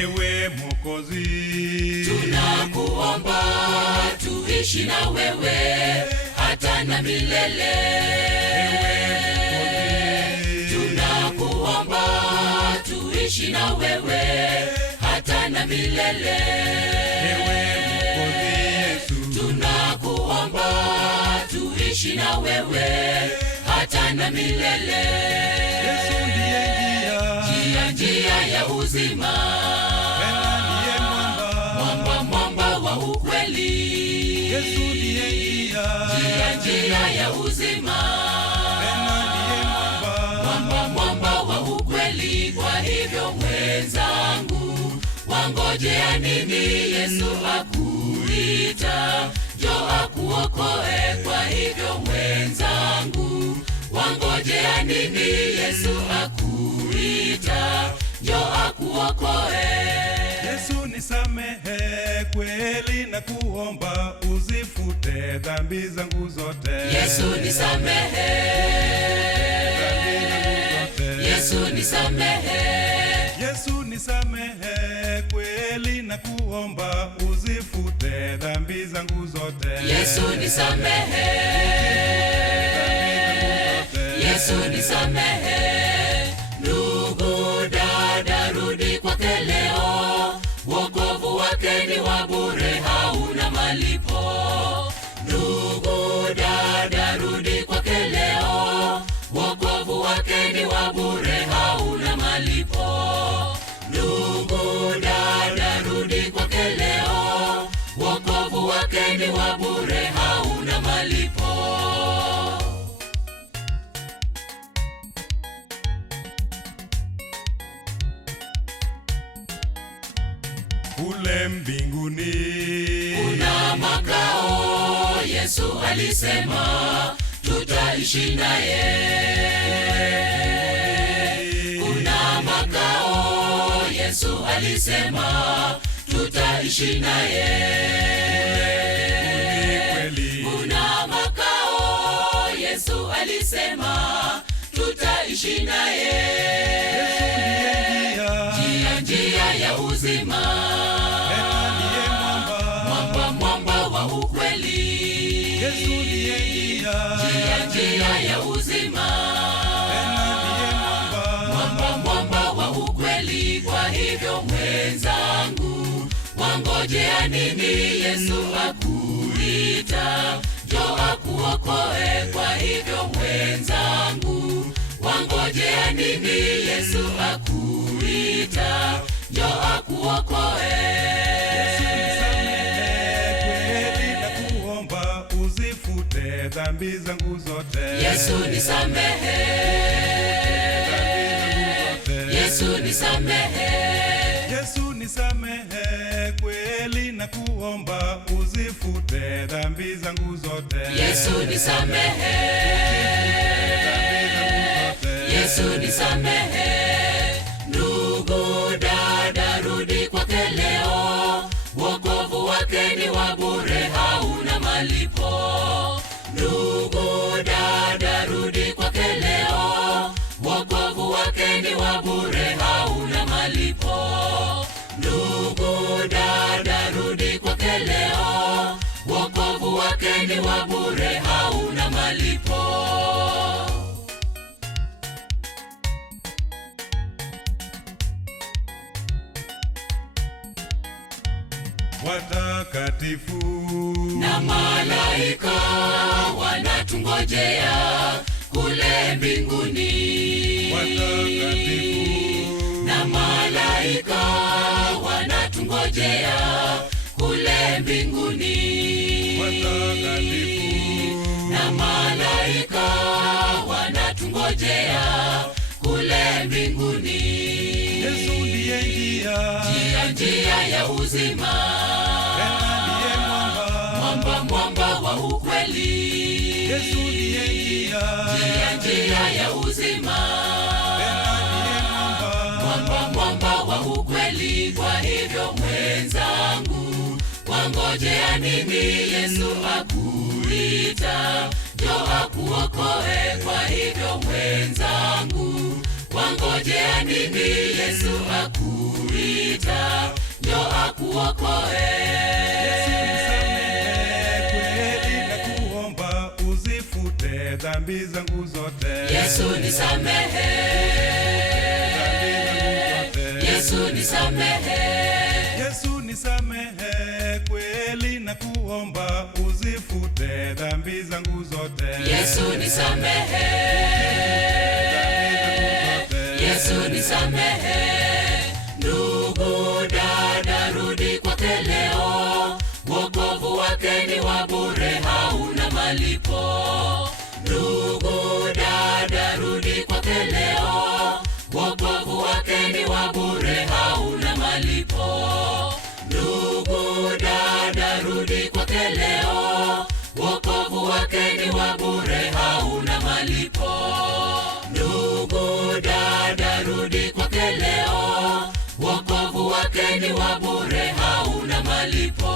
Ewe Mwokozi, tunakuomba tuishi na wewe hata na milele. Tunakuomba tuishi na wewe hata na milele. Tunakuomba tuishi na wewe hata na milele. Yesu ndiye njia ya uzima, mwamba wa ukweli. Yesu ndiye njia ya uzima, mwamba wa ukweli. Kwa hivyo mwenzangu, wangojea nini? Yesu akuita, njoo akuokoe. Kwa hivyo mwenzangu, wangojea nini? Yesu akuita, njoo akuokoe. Yesu nisamehe kweli na kuomba, uzifute dhambi zangu zote. Yesu nisamehe, Yesu nisamehe, Yesu nisamehe kweli na kuomba, uzifute dhambi zangu zote. Yesu nisamehe, Yesu nisamehe. Ndugu dada, rudi kwake leo, wokovu wake ni wa bure, hauna malipo. Ndugu dada, rudi kwake leo, wokovu wake ni wa bure, hauna malipo. Ndugu dada, rudi kwake leo, wokovu wake ni wa bure, hauna malipo. Kule mbinguni kuna makao, Yesu alisema tutaishi naye. Kuna makao, Yesu alisema tutaishi naye. Kuna makao, Yesu alisema tutaishi naye. Njia ya uzima, mwamba wa ukweli. Njia ya uzima, mwamba wa ukweli. Kwa hivyo mwenzangu, wangojea nini? Yesu akuita, njoo akuokoe. Kwa hivyo mwenzangu, wangojea nini? Yesu akuita, njoo akuokoe. Yesu nisamehe kweli na kuomba, uzifute dhambi zangu zote. Yesu nisamehe, Yesu nisamehe, Yesu nisamehe kweli na kuomba, uzifute dhambi zangu zote. Yesu nisamehe, Yesu nisamehe. Ndugu dada, rudi kwake leo, wokovu wake ni wa bure, hauna malipo. Ndugu dada, rudi kwake leo, wokovu wake ni wa bure, hauna malipo. Ndugu dada, rudi kwake leo, wokovu wake ni wa bure, hauna malipo. Watakatifu na malaika wanatungojea kule mbinguni. Watakatifu na malaika wanatungojea kule mbinguni. Watakatifu na malaika wanatungojea kule mbinguni. Yesu ndiye njia ya uzima, mwamba wa ukweli. Yesu ndiye njia ya uzima, mwamba wa ukweli. Kwa hivyo mwenzangu, wangojea nini? Yesu akuita, njoo akuokoe. Kwa hivyo mwenzangu, wangojea nini? Yesu akuita, umepita, njoo akuokoe. Dhambi zangu zote. Yesu nisamehe, Yesu nisamehe, Yesu nisamehe, kweli na kuomba uzifute dhambi zangu zote. Yesu nisamehe, Yesu nisamehe. Ndugu dada, rudi kwake leo, wokovu wake ni wa bure, hauna malipo. Ndugu dada, rudi kwake leo, wokovu wake ni wa bure, hauna malipo. Ndugu dada, rudi kwake leo, wokovu wake ni wa bure, hauna malipo. Ndugu dada, rudi kwake leo, wokovu wake ni wa bure, hauna malipo.